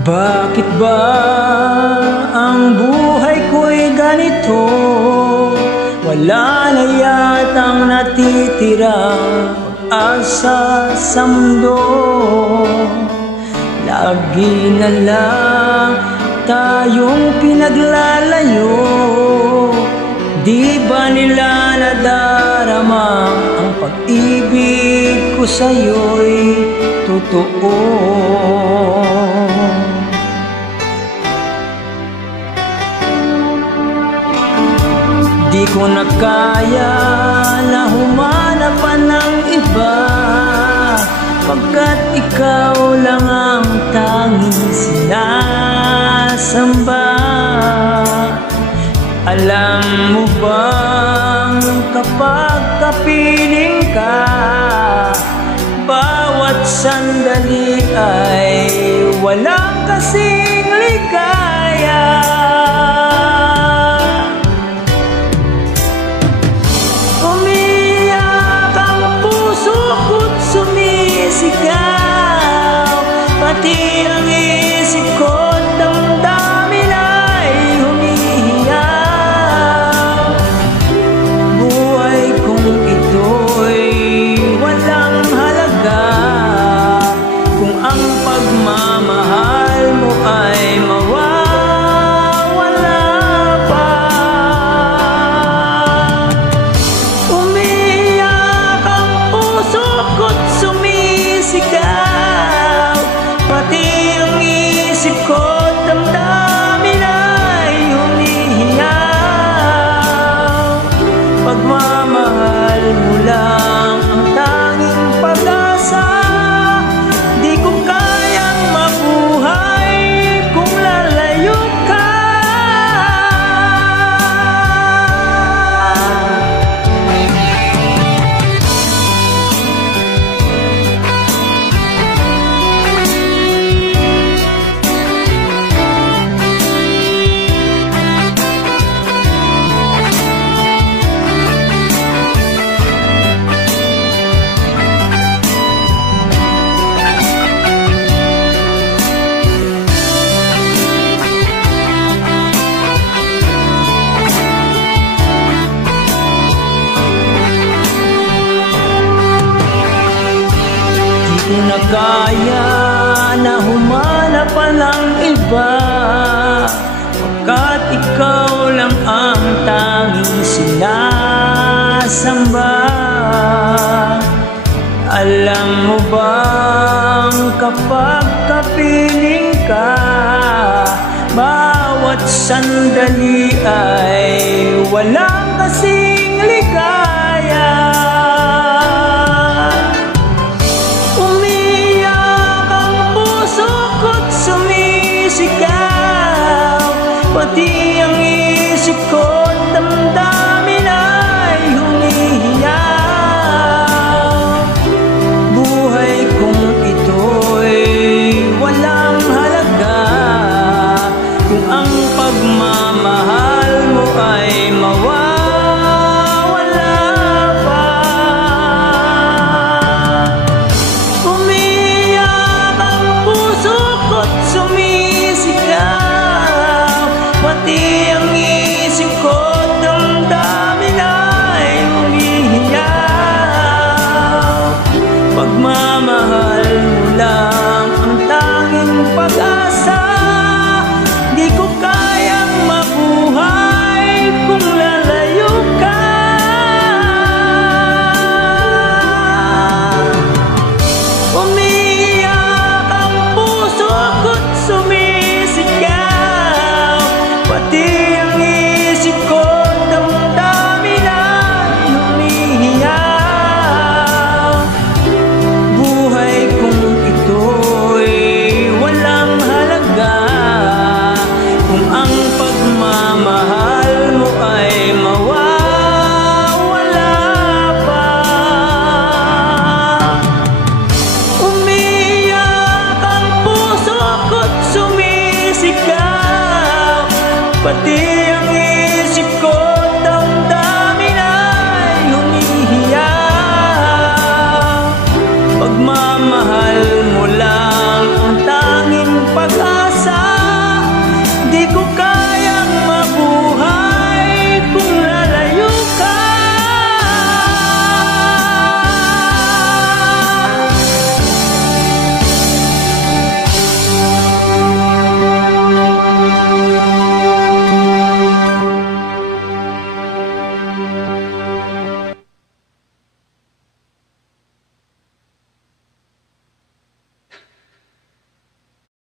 Bakit ba ang buhay ko'y ganito? Wala na yatang natitirang pag-asa sa mundo. Lagi na lang tayong pinaglalayo. Di ba nila nadarama ang pag-ibig ko sa'yo'y totoo? Di ko na kaya na humanap pa ng iba, pagkat ikaw lang ang tanging sinasamba. Alam mo bang kapag kapiling ka, bawat sandali ay walang kasing ligaya. Umiyak ang puso ko't sumisigaw, pati ang isip ko't damdamin ay humihiyaw. Buhay kong ito'y walang halaga kung ang pagmamahal mo ay mawawala pa. Umiyak ang puso ko't sumisigaw, pati ang isip ko't damdamin ay humihiyaw. Pagmamahal mo lang ang tanging pag-asa, di ko kayang mabuhay kung lalayo ka. Di ko na kaya na humanap pa ng iba, pagkat ikaw lang ang tanging sinasamba. Alam mo bang kapag kapiling ka, bawat sandali ay walang kasing ligaya. Pati ang isip ko't damdamin ay humihiyaw. Buhay kong ito'y walang halaga kung ang pagmamahal mo ay mawawala pa. Umiyak ang puso ko't sumisigaw, pati ang isip ko't damdamin ay humihiyaw. Pagmamahal mo lang ang tanging pag-asa, di ko kayang mabuhay kung lalayo ka. Umiyak ang puso ko't sumisigaw, pati ang isip ko't damdamin ay humihiyaw. Buhay kong ito'y walang halaga kung ang pagmamahal mo ay mawawala pa. Umiyak ang puso ko't sumisigaw, pati